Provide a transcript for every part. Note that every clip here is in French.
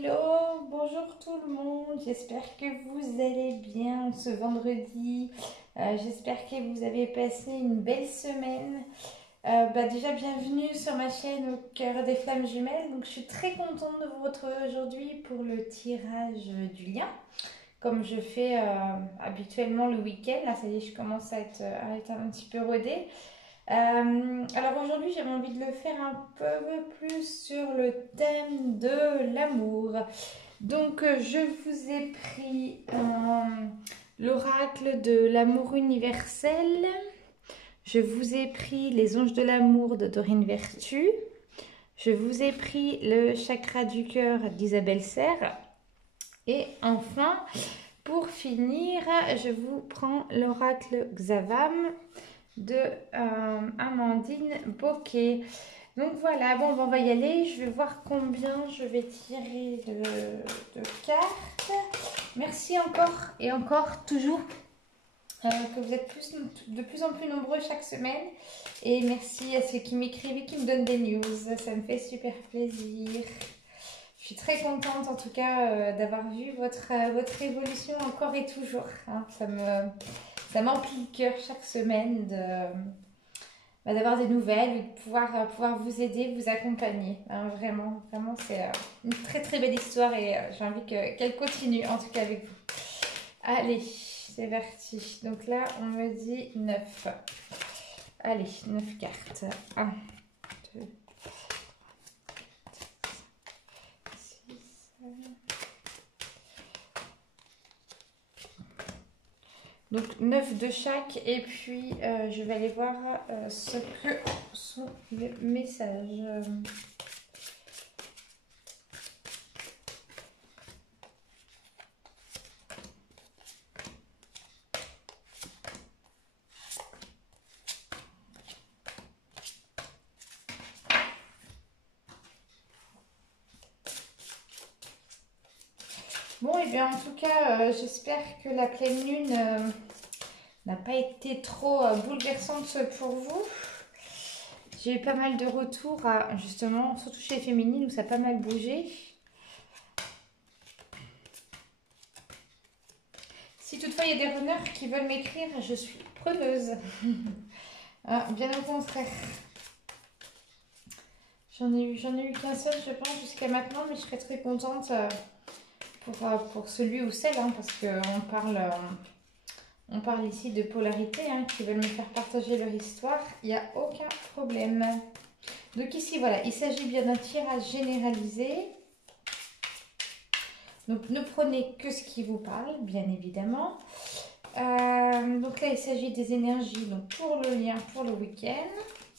Hello, bonjour tout le monde, j'espère que vous allez bien ce vendredi. J'espère que vous avez passé une belle semaine. Déjà bienvenue sur ma chaîne au cœur des flammes jumelles. Donc je suis très contente de vous retrouver aujourd'hui pour le tirage du lien, comme je fais habituellement le week-end. Là ça y est, je commence à être un petit peu rodée. Alors aujourd'hui, j'avais envie de le faire un peu plus sur le thème de l'amour. Donc, je vous ai pris l'oracle de l'amour universel. Je vous ai pris les anges de l'amour de Dorine Vertu. Je vous ai pris le chakra du cœur d'Isabelle Serre. Et enfin, pour finir, je vous prends l'oracle Xavam de Amandine Bocquet. Donc voilà, bon, on va y aller. Je vais voir combien je vais tirer de cartes. Merci encore et encore, toujours, que vous êtes de plus en plus nombreux chaque semaine. Et merci à ceux qui m'écrivent et qui me donnent des news. Ça me fait super plaisir. Je suis très contente en tout cas d'avoir vu votre évolution encore et toujours. Hein. Ça m'emplit le cœur chaque semaine d'avoir des nouvelles et de pouvoir vous aider, vous accompagner. Hein, vraiment, vraiment, c'est une très très belle histoire et j'ai envie qu'elle continue, en tout cas avec vous. Allez, c'est parti. Donc là, on me dit 9. Allez, 9 cartes. 1, 2, 6, 7. Donc 9 de chaque et puis je vais aller voir ce que sont les messages. Bon, et bien en tout cas, j'espère que la pleine lune n'a pas été trop bouleversante pour vous. J'ai eu pas mal de retours, justement, surtout chez les féminines où ça a pas mal bougé. Si toutefois il y a des runners qui veulent m'écrire, je suis preneuse. Bien au contraire. J'en ai eu qu'un seul, je pense, jusqu'à maintenant, mais je serais très contente pour celui ou celle, hein, parce qu'on parle ici de polarité, hein, qui veulent me faire partager leur histoire. Il n'y a aucun problème. Donc ici, voilà, il s'agit bien d'un tirage généralisé. Donc ne prenez que ce qui vous parle, bien évidemment. Donc là, il s'agit des énergies donc pour le lien, pour le week-end.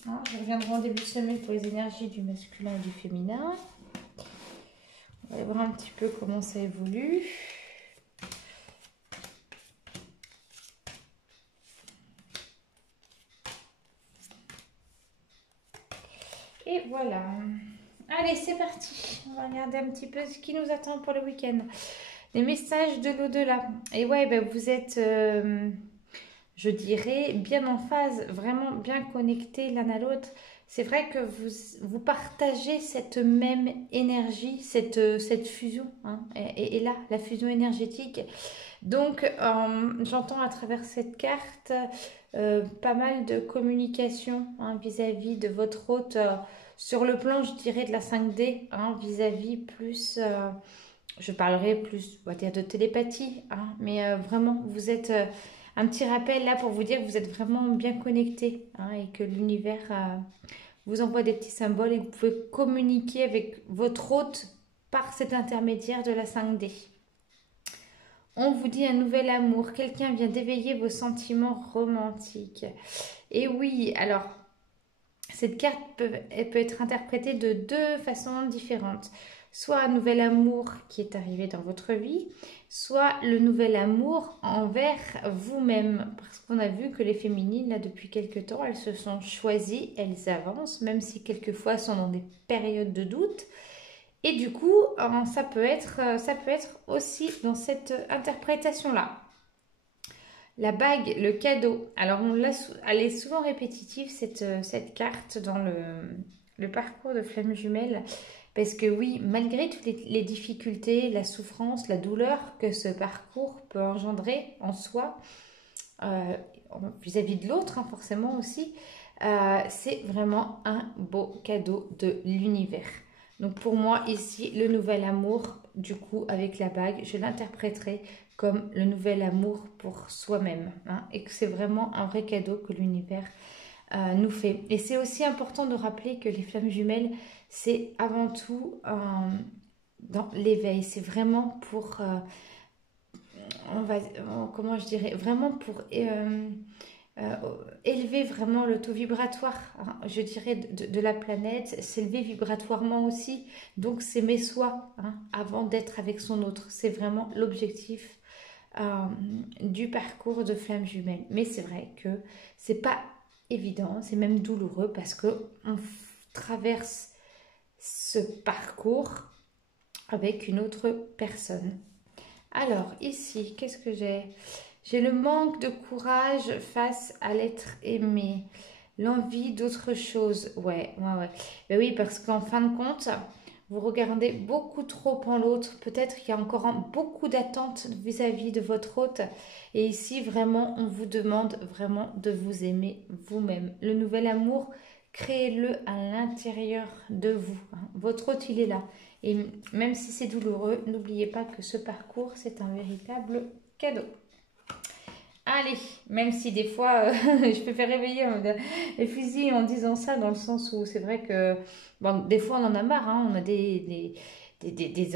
Hein, je reviendrai en début de semaine pour les énergies du masculin et du féminin. On va voir un petit peu comment ça évolue. Et voilà. Allez, c'est parti. On va regarder un petit peu ce qui nous attend pour le week-end. Les messages de l'au-delà. Et ouais, vous êtes, je dirais, bien en phase, vraiment bien connectés l'un à l'autre. C'est vrai que vous partagez cette même énergie, cette fusion. Hein, et là, la fusion énergétique. Donc, j'entends à travers cette carte pas mal de communication vis-à-vis de votre hôte sur le plan, je dirais, de la 5D, vis-à-vis plus, je parlerai plus, on va dire, de télépathie, mais vraiment, vous êtes, un petit rappel là pour vous dire que vous êtes vraiment bien connectés et que l'univers vous envoie des petits symboles et que vous pouvez communiquer avec votre hôte par cet intermédiaire de la 5D. On vous dit un nouvel amour, quelqu'un vient d'éveiller vos sentiments romantiques. Et oui, alors, cette carte elle peut être interprétée de deux façons différentes. Soit un nouvel amour qui est arrivé dans votre vie, soit le nouvel amour envers vous-même. Parce qu'on a vu que les féminines, là, depuis quelques temps, elles se sont choisies, elles avancent, même si quelquefois elles sont dans des périodes de doute. Et du coup, ça peut être aussi dans cette interprétation-là. La bague, le cadeau. Alors, elle est souvent répétitive, cette carte, dans le parcours de flamme jumelle. Parce que oui, malgré toutes les difficultés, la souffrance, la douleur que ce parcours peut engendrer en soi, euh, vis-à-vis de l'autre, hein, forcément aussi, c'est vraiment un beau cadeau de l'univers. Donc pour moi, ici, le nouvel amour, du coup, avec la bague, je l'interpréterai comme le nouvel amour pour soi-même, hein, et que c'est vraiment un vrai cadeau que l'univers nous fait. Et c'est aussi important de rappeler que les flammes jumelles, c'est avant tout dans l'éveil. C'est vraiment pour, comment je dirais, vraiment pour euh, élever vraiment le taux vibratoire, hein, je dirais, de la planète, s'élever vibratoirement aussi. Donc s'aimer soi, hein, avant d'être avec son autre. C'est vraiment l'objectif euh, du parcours de flammes jumelles. Mais c'est vrai que c'est pas évident, c'est même douloureux parce que on traverse ce parcours avec une autre personne. Alors ici, qu'est-ce que j'ai? J'ai le manque de courage face à l'être aimé, l'envie d'autre chose. Ouais, ouais, ouais. Ben oui, parce qu'en fin de compte, vous regardez beaucoup trop en l'autre. Peut-être qu'il y a encore beaucoup d'attentes vis-à-vis de votre hôte. Et ici, vraiment, on vous demande vraiment de vous aimer vous-même. Le nouvel amour, créez-le à l'intérieur de vous, hein. Votre hôte, il est là. Et même si c'est douloureux, n'oubliez pas que ce parcours, c'est un véritable cadeau. Allez, même si des fois, je peux faire réveiller les fusils en disant ça, dans le sens où c'est vrai que, bon, des fois on en a marre, hein, on a des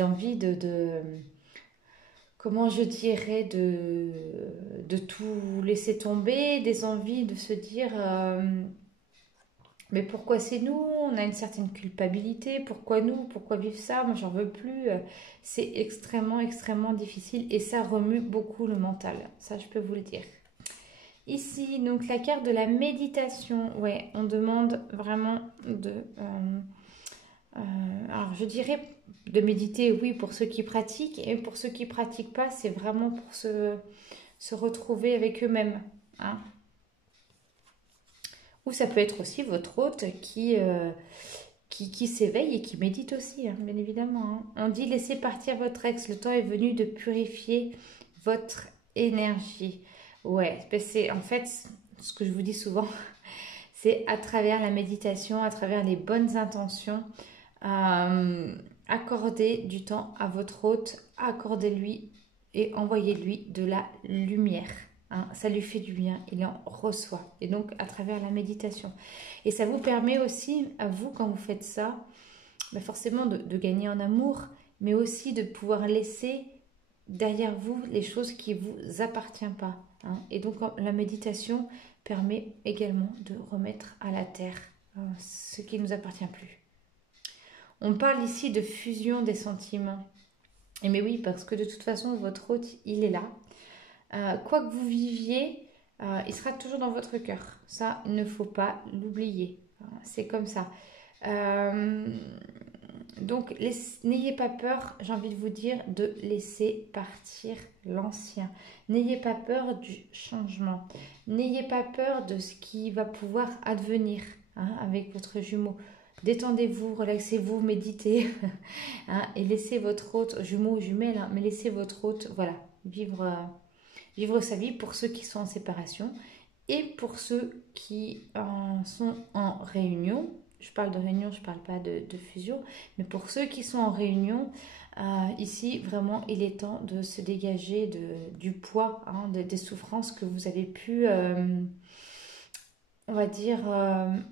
envies comment je dirais, de tout laisser tomber, des envies de se dire, mais pourquoi c'est nous? On a une certaine culpabilité. Pourquoi nous? Pourquoi vivre ça? Moi, j'en veux plus. C'est extrêmement, extrêmement difficile et ça remue beaucoup le mental. Ça, je peux vous le dire. Ici, donc la carte de la méditation. Ouais, on demande vraiment alors, je dirais de méditer, oui, pour ceux qui pratiquent. Et pour ceux qui pratiquent pas, c'est vraiment pour se retrouver avec eux-mêmes, hein. Ou ça peut être aussi votre hôte qui s'éveille et qui médite aussi, hein, bien évidemment, hein. On dit laissez partir votre ex, le temps est venu de purifier votre énergie. Ouais, ben c'est en fait ce que je vous dis souvent, c'est à travers la méditation, à travers les bonnes intentions, euh, accordez du temps à votre hôte, accordez-lui et envoyez-lui de la lumière, hein. Ça lui fait du bien, il en reçoit. Et donc à travers la méditation. Et ça vous permet aussi, à vous, quand vous faites ça, bah forcément de gagner en amour, mais aussi de pouvoir laisser derrière vous les choses qui ne vous appartiennent pas, hein. Et donc la méditation permet également de remettre à la terre ce qui ne nous appartient plus. On parle ici de fusion des sentiments. Et mais oui, parce que de toute façon, votre hôte, il est là. Quoi que vous viviez, il sera toujours dans votre cœur. Ça, il ne faut pas l'oublier. C'est comme ça. Euh, donc, n'ayez pas peur, j'ai envie de vous dire, de laisser partir l'ancien. N'ayez pas peur du changement. N'ayez pas peur de ce qui va pouvoir advenir, hein, avec votre jumeau. Détendez-vous, relaxez-vous, méditez, hein, et laissez votre hôte, jumeau ou jumelle, hein, mais laissez votre hôte, voilà, vivre sa vie pour ceux qui sont en séparation et pour ceux qui sont en réunion. Je parle de réunion, je ne parle pas de fusion, mais pour ceux qui sont en réunion, ici, vraiment, il est temps de se dégager du poids, hein, des souffrances que vous avez pu, on va dire,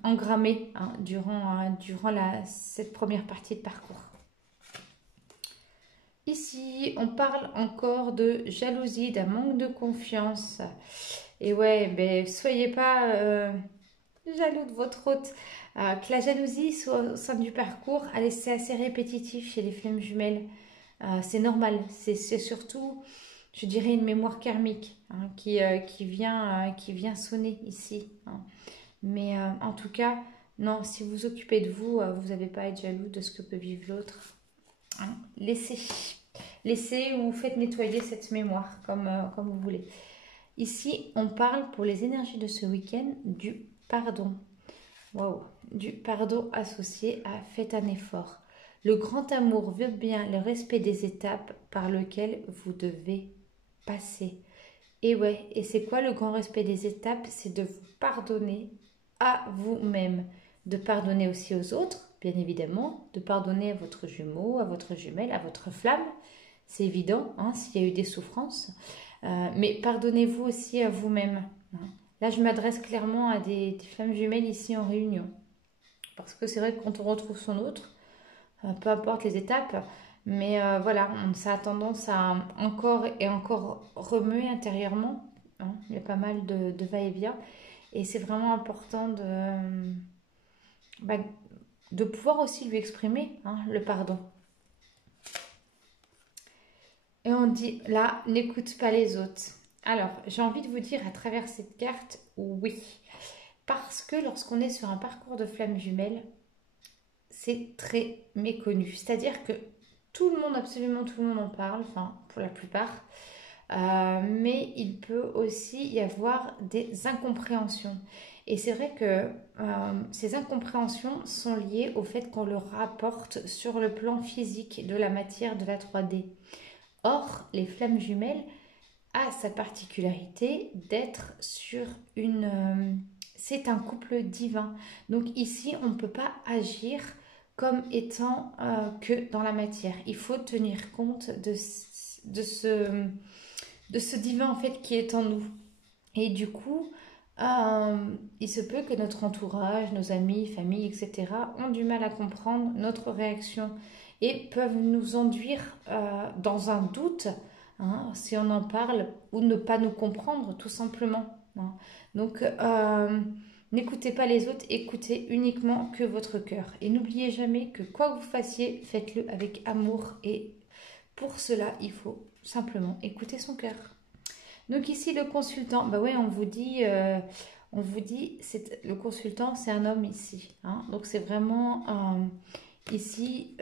engrammer, hein, durant cette première partie de parcours. Ici, on parle encore de jalousie, d'un manque de confiance. Et ouais, ben, soyez pas jaloux de votre hôte. Que la jalousie soit au sein du parcours, allez, c'est assez répétitif chez les flammes jumelles. C'est normal. C'est surtout, je dirais, une mémoire karmique, hein, qui vient sonner ici, hein. Mais en tout cas, non, si vous vous occupez de vous, vous n'avez pas à être jaloux de ce que peut vivre l'autre, hein. Laissez ou faites nettoyer cette mémoire comme vous voulez. Ici, on parle pour les énergies de ce week-end du pardon. Waouh, du pardon associé à faites un effort. Le grand amour veut bien le respect des étapes par lesquelles vous devez passer. Et ouais, et c'est quoi le grand respect des étapes? C'est de vous pardonner à vous-même, de pardonner aussi aux autres, bien évidemment, de pardonner à votre jumeau, à votre jumelle, à votre flamme. C'est évident, hein, s'il y a eu des souffrances. Mais pardonnez-vous aussi à vous-même, hein. Là, je m'adresse clairement à des flammes jumelles ici en réunion. Parce que c'est vrai que quand on retrouve son autre, peu importe les étapes, mais voilà, ça a tendance à encore et encore remuer intérieurement, hein. Il y a pas mal de va-et-vient. Et c'est vraiment important bah, de pouvoir aussi lui exprimer, hein, le pardon. Et on dit là, n'écoute pas les autres. Alors, j'ai envie de vous dire à travers cette carte, oui. Parce que lorsqu'on est sur un parcours de flammes jumelles, c'est très méconnu. C'est-à-dire que tout le monde, absolument tout le monde en parle, enfin pour la plupart. Mais il peut aussi y avoir des incompréhensions. Et c'est vrai que ces incompréhensions sont liées au fait qu'on le rapporte sur le plan physique de la matière de la 3D. Or, les flammes jumelles a sa particularité d'être sur une... c'est un couple divin. Donc ici, on ne peut pas agir comme étant que dans la matière. Il faut tenir compte de ce divin en fait qui est en nous. Et du coup, il se peut que notre entourage, nos amis, famille, etc. ont du mal à comprendre notre réaction et peuvent nous enduire dans un doute, hein, si on en parle, ou ne pas nous comprendre tout simplement, hein. Donc, n'écoutez pas les autres, écoutez uniquement que votre cœur. Et n'oubliez jamais que quoi que vous fassiez, faites-le avec amour. Et pour cela, il faut simplement écouter son cœur. Donc ici, le consultant, bah ouais, on vous dit, le consultant, c'est un homme ici, hein. Donc c'est vraiment ici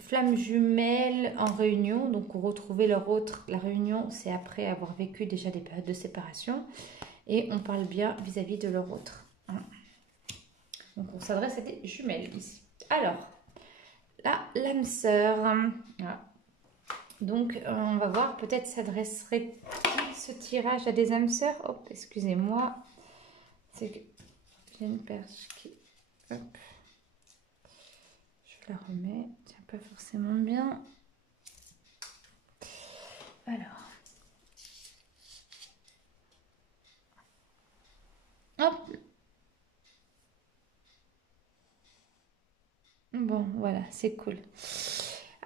flamme jumelle en réunion. Donc retrouver leur autre, la réunion, c'est après avoir vécu déjà des périodes de séparation. Et on parle bien vis-à-vis de leur autre, hein. Donc on s'adresse à des jumelles ici. Alors, là, l'âme sœur, voilà. Donc, on va voir, peut-être s'adresserait ce tirage à des âmes sœurs. Hop, excusez-moi. C'est que j'ai une perche qui... Hop. Je la remets. Tiens, pas forcément bien. Alors. Hop. Bon, voilà, c'est cool.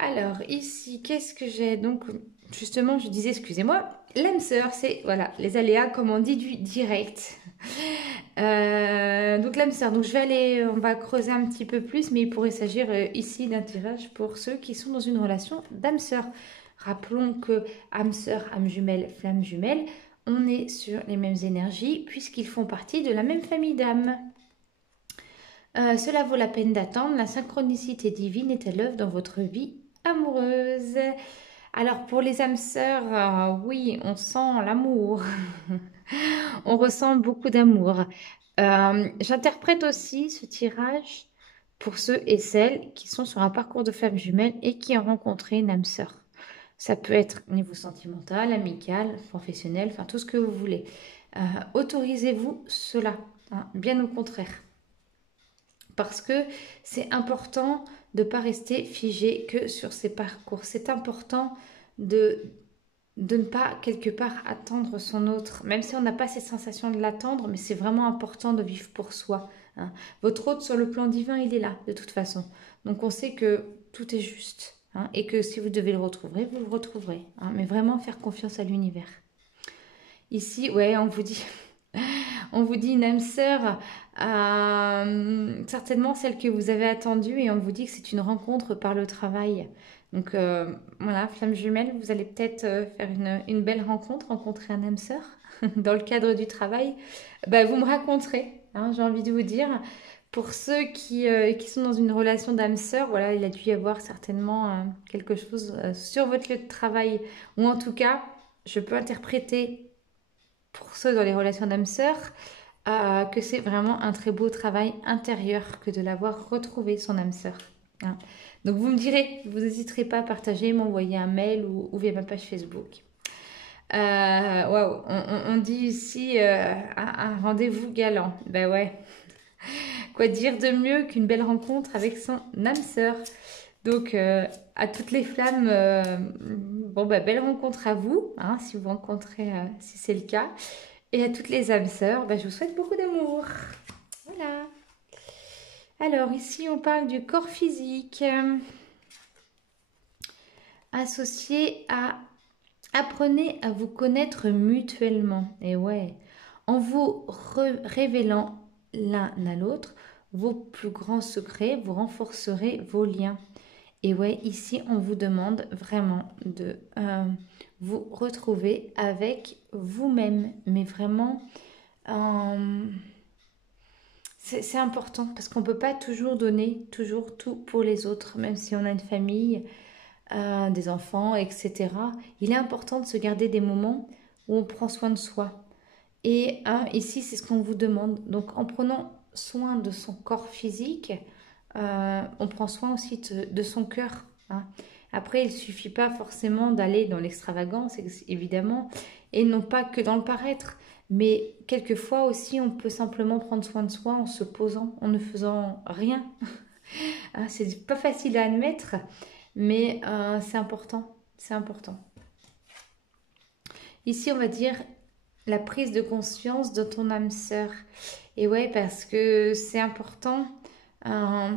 Alors, ici, qu'est-ce que j'ai? Donc, justement, je disais, excusez-moi, l'âme sœur, c'est, voilà, les aléas, comme on dit, du direct. Donc, l'âme sœur, donc je vais aller, on va creuser un petit peu plus, mais il pourrait s'agir ici d'un tirage pour ceux qui sont dans une relation d'âme sœur. Rappelons que âme sœur, âme jumelle, flamme jumelle, on est sur les mêmes énergies puisqu'ils font partie de la même famille d'âmes. Cela vaut la peine d'attendre, la synchronicité divine est à l'œuvre dans votre vie amoureuse. Alors pour les âmes sœurs, oui, on sent l'amour, on ressent beaucoup d'amour. J'interprète aussi ce tirage pour ceux et celles qui sont sur un parcours de flamme jumelle et qui ont rencontré une âme sœur. Ça peut être au niveau sentimental, amical, professionnel, enfin tout ce que vous voulez. Autorisez-vous cela, hein, bien au contraire. Parce que c'est important de ne pas rester figé que sur ces parcours. C'est important de ne pas quelque part attendre son autre, même si on n'a pas cette sensation de l'attendre, mais c'est vraiment important de vivre pour soi, hein. Votre autre sur le plan divin, il est là de toute façon. Donc on sait que tout est juste, hein, et que si vous devez le retrouver, vous le retrouverez, hein, mais vraiment faire confiance à l'univers. Ici, ouais, on vous dit... On vous dit une âme sœur, certainement celle que vous avez attendue, et on vous dit que c'est une rencontre par le travail. Donc voilà, flamme jumelle, vous allez peut-être faire une belle rencontre, rencontrer un âme sœur dans le cadre du travail. Bah, vous me raconterez, hein, j'ai envie de vous dire. Pour ceux qui sont dans une relation d'âme sœur, voilà, il a dû y avoir certainement quelque chose sur votre lieu de travail, ou en tout cas, je peux interpréter pour ceux dans les relations d'âme sœur, que c'est vraiment un très beau travail intérieur que de l'avoir retrouvé, son âme sœur. hein. Donc, vous me direz, vous n'hésiterez pas à partager, m'envoyer un mail ou via ma page Facebook. Waouh, on dit ici un rendez-vous galant. Ben ouais, quoi dire de mieux qu'une belle rencontre avec son âme sœur. Donc, à toutes les flammes, bon, bah, belle rencontre à vous, hein, si vous rencontrez, si c'est le cas. Et à toutes les âmes sœurs, bah, je vous souhaite beaucoup d'amour. Voilà. Alors, ici, on parle du corps physique associé à apprenez à vous connaître mutuellement. Et ouais, en vous révélant l'un à l'autre vos plus grands secrets, vous renforcerez vos liens. Et ouais, ici, on vous demande vraiment de vous retrouver avec vous-même. Mais vraiment, c'est important parce qu'on ne peut pas toujours donner, toujours tout pour les autres, même si on a une famille, des enfants, etc. Il est important de se garder des moments où on prend soin de soi. Et ici, c'est ce qu'on vous demande. Donc, en prenant soin de son corps physique, on prend soin aussi de son cœur, hein. Après, il ne suffit pas forcément d'aller dans l'extravagance, évidemment, et non pas que dans le paraître. Mais quelquefois aussi, on peut simplement prendre soin de soi en se posant, en ne faisant rien. C'est pas facile à admettre, mais c'est important. C'est important. Ici, on va dire la prise de conscience de ton âme sœur. Et ouais, parce que c'est important. En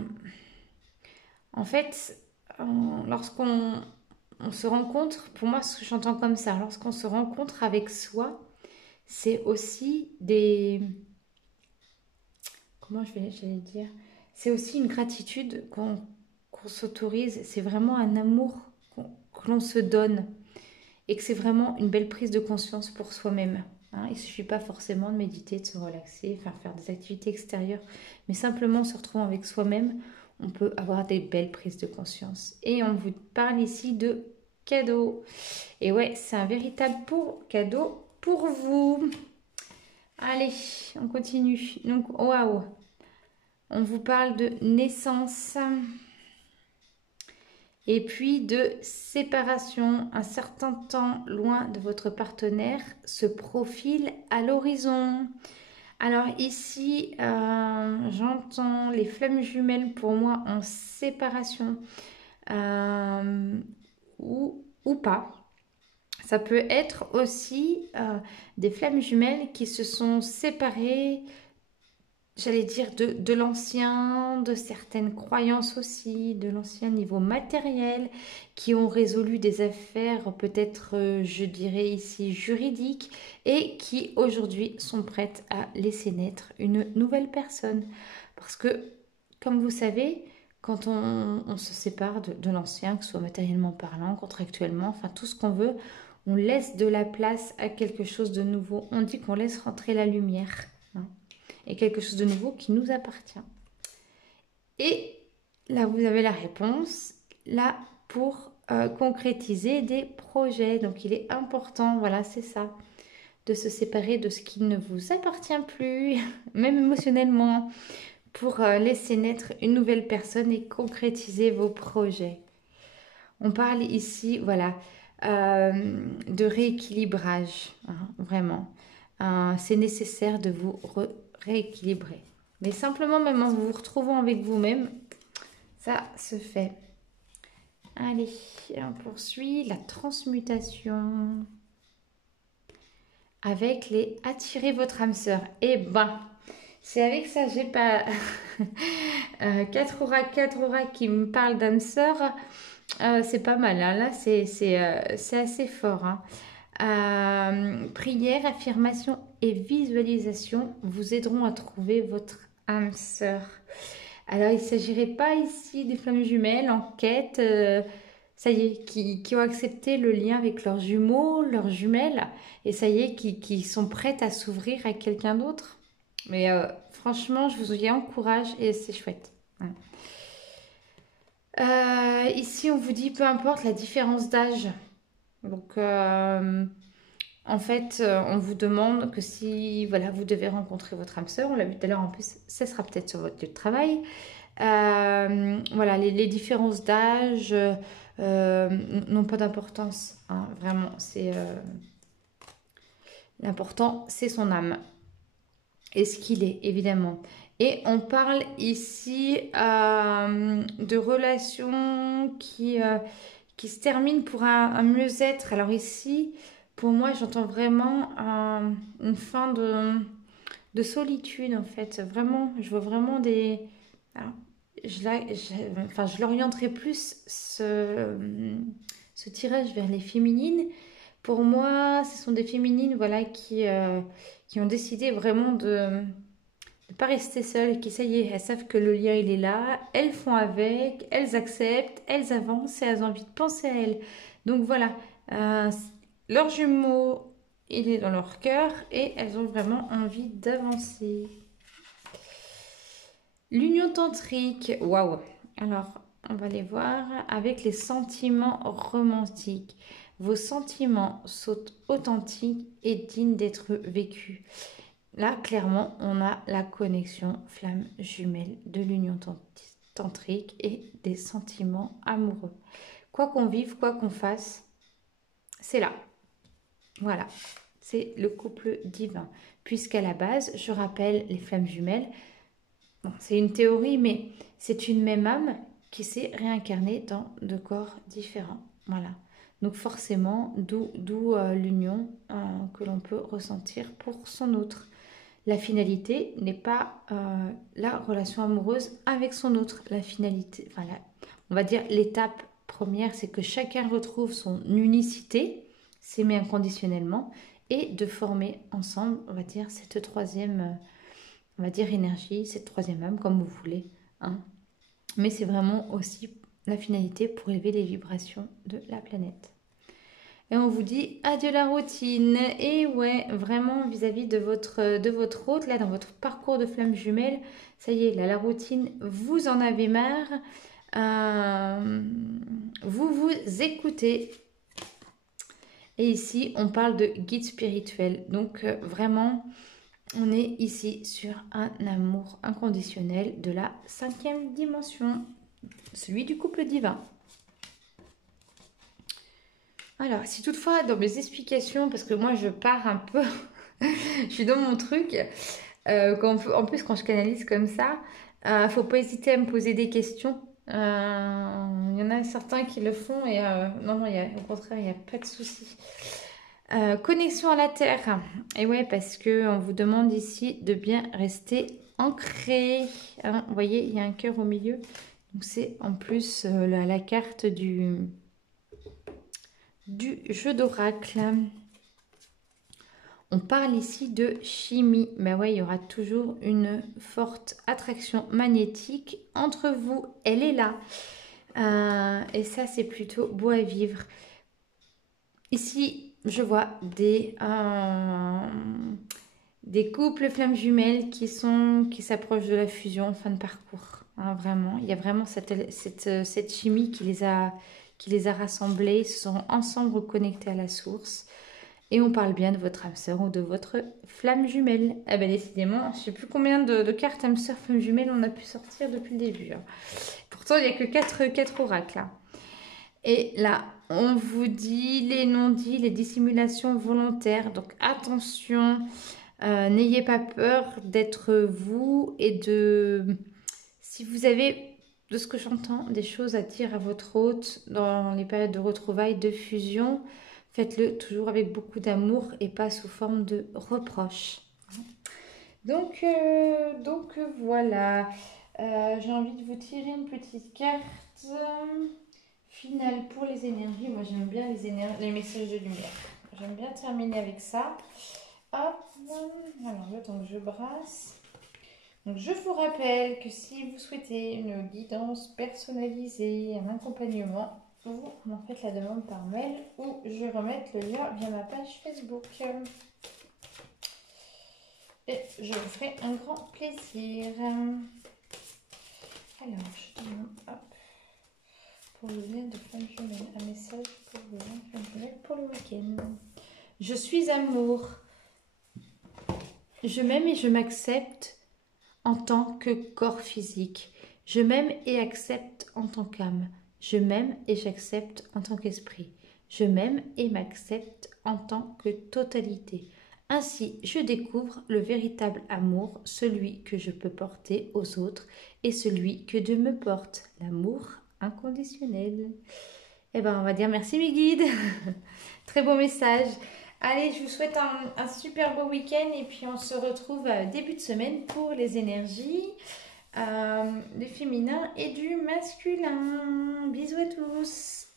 fait, lorsqu'on se rencontre, pour moi, ce que j'entends comme ça, lorsqu'on se rencontre avec soi, c'est aussi des... Comment j'allais dire? C'est aussi une gratitude qu'on s'autorise. C'est vraiment un amour que l'on se donne. Et que c'est vraiment une belle prise de conscience pour soi-même. Hein, il ne suffit pas forcément de méditer, de se relaxer, enfin faire des activités extérieures, mais simplement se retrouvant avec soi-même, on peut avoir des belles prises de conscience. Et on vous parle ici de cadeau. Et ouais, c'est un véritable cadeau pour vous. Allez, on continue. Donc, waouh, on vous parle de naissance. Et puis de séparation, un certain temps loin de votre partenaire se profile à l'horizon. Alors ici, j'entends les flammes jumelles pour moi en séparation ou pas. Ça peut être aussi des flammes jumelles qui se sont séparées, j'allais dire, de l'ancien, de certaines croyances aussi, de l'ancien niveau matériel, qui ont résolu des affaires peut-être, je dirais ici, juridiques, et qui aujourd'hui sont prêtes à laisser naître une nouvelle personne. Parce que, comme vous savez, quand on se sépare de l'ancien, que ce soit matériellement parlant, contractuellement, enfin tout ce qu'on veut, on laisse de la place à quelque chose de nouveau. On dit qu'on laisse rentrer la lumière, hein, et quelque chose de nouveau qui nous appartient. Et là, vous avez la réponse, là, pour concrétiser des projets. Donc, il est important, voilà, c'est ça, de se séparer de ce qui ne vous appartient plus, même émotionnellement, pour laisser naître une nouvelle personne et concrétiser vos projets. On parle ici, voilà, de rééquilibrage, hein, vraiment. C'est nécessaire de vous rééquilibrer. Mais simplement, même en vous retrouvant avec vous-même, ça se fait. Allez, on poursuit la transmutation avec les attirer votre âme sœur. Eh ben, c'est avec ça, j'ai pas 4 auras qui me parlent d'âme sœur. C'est pas mal, hein. Là c'est assez fort, hein. Prière, affirmation et visualisation vous aideront à trouver votre âme sœur. Alors il ne s'agirait pas ici des flammes jumelles en quête, ça y est, qui ont accepté le lien avec leurs jumeaux, leurs jumelles, et ça y est, qui sont prêtes à s'ouvrir à quelqu'un d'autre. Mais franchement, je vous y encourage et c'est chouette. Ouais. Ici, on vous dit peu importe la différence d'âge. Donc, en fait, on vous demande que si voilà, vous devez rencontrer votre âme sœur, on l'a vu tout à l'heure en plus, ça sera peut-être sur votre lieu de travail. Voilà, les différences d'âge n'ont pas d'importance, hein, vraiment. L'important, c'est son âme et ce qu'il est, évidemment. Et on parle ici de relations qui se terminent pour un mieux-être. Alors ici, pour moi, j'entends vraiment une fin de solitude, en fait. Vraiment, je vois vraiment des... Alors, enfin, je l'orienterai plus ce tirage vers les féminines. Pour moi, ce sont des féminines, voilà, qui ont décidé vraiment de ne pas rester seules, qui, ça y est, elles savent que le lien, il est là, elles font avec, elles acceptent, elles avancent et elles ont envie de penser à elles. Donc voilà, euh, leur jumeau, il est dans leur cœur et elles ont vraiment envie d'avancer. L'union tantrique, waouh! Alors, on va les voir avec les sentiments romantiques. Vos sentiments sont authentiques et dignes d'être vécus. Là, clairement, on a la connexion flamme jumelle de l'union tantrique et des sentiments amoureux. Quoi qu'on vive, quoi qu'on fasse, c'est là. Voilà, c'est le couple divin. Puisqu'à la base, je rappelle les flammes jumelles, bon, c'est une théorie, mais c'est une même âme qui s'est réincarnée dans deux corps différents. Voilà. Donc forcément, d'où l'union que l'on peut ressentir pour son autre. La finalité n'est pas la relation amoureuse avec son autre. La finalité, enfin, on va dire l'étape première, c'est que chacun retrouve son unicité, s'aimer inconditionnellement, et de former ensemble, on va dire, cette troisième, on va dire énergie, cette troisième âme, comme vous voulez. Hein. Mais c'est vraiment aussi la finalité pour élever les vibrations de la planète. Et on vous dit adieu la routine. Et ouais, vraiment vis-à-vis de votre hôte, là dans votre parcours de flamme jumelle, ça y est, là la routine, vous en avez marre. Vous vous écoutez. Et ici, on parle de guide spirituel. Donc vraiment, on est ici sur un amour inconditionnel de la 5e dimension, celui du couple divin. Alors, si toutefois, dans mes explications, parce que moi, je pars un peu, je suis dans mon truc, en plus, quand je canalise comme ça, faut pas hésiter à me poser des questions. Il y en a certains qui le font et non, au contraire, il n'y a pas de souci. Connexion à la Terre. Et ouais, parce que on vous demande ici de bien rester ancré. Hein, vous voyez, il y a un cœur au milieu. Donc, c'est en plus la carte du jeu d'oracle. On parle ici de chimie. Mais ouais, il y aura toujours une forte attraction magnétique entre vous. Elle est là. Et ça, c'est plutôt beau à vivre. Ici, je vois des couples flammes jumelles qui s'approchent de la fusion en fin de parcours. Hein, vraiment, il y a vraiment cette chimie qui les a rassemblés. Ils se sont ensemble reconnectés à la source. Et on parle bien de votre âme sœur ou de votre flamme jumelle. Eh bien, décidément, je ne sais plus combien de cartes âme sœur, flamme jumelle on a pu sortir depuis le début. Hein. Pourtant, il n'y a que 4 oracles. Hein. Et là, on vous dit les non-dits, les dissimulations volontaires. Donc, attention, n'ayez pas peur d'être vous et de... Si vous avez, de ce que j'entends, des choses à dire à votre hôte dans les périodes de retrouvailles, de fusion... Faites-le toujours avec beaucoup d'amour et pas sous forme de reproche. Donc voilà. J'ai envie de vous tirer une petite carte finale pour les énergies. Moi, j'aime bien les messages de lumière. J'aime bien terminer avec ça. Hop. Alors là, donc je brasse. Donc, je vous rappelle que si vous souhaitez une guidance personnalisée, un accompagnement, vous m'en faites la demande par mail ou je vais remettre le lien via ma page Facebook. Et je vous ferai un grand plaisir. Alors, je demande pour le lien de flamme jumelle, un message pour le lien de flamme jumelle pour le week-end. Je suis amour. Je m'aime et je m'accepte en tant que corps physique. Je m'aime et accepte en tant qu'âme. Je m'aime et j'accepte en tant qu'esprit. Je m'aime et m'accepte en tant que totalité. Ainsi, je découvre le véritable amour, celui que je peux porter aux autres et celui que Dieu me porte, l'amour inconditionnel. Eh ben, on va dire merci mes guides. Très beau message. Allez, je vous souhaite un super beau week-end et puis on se retrouve début de semaine pour les énergies du féminin et du masculin. Bisous à tous.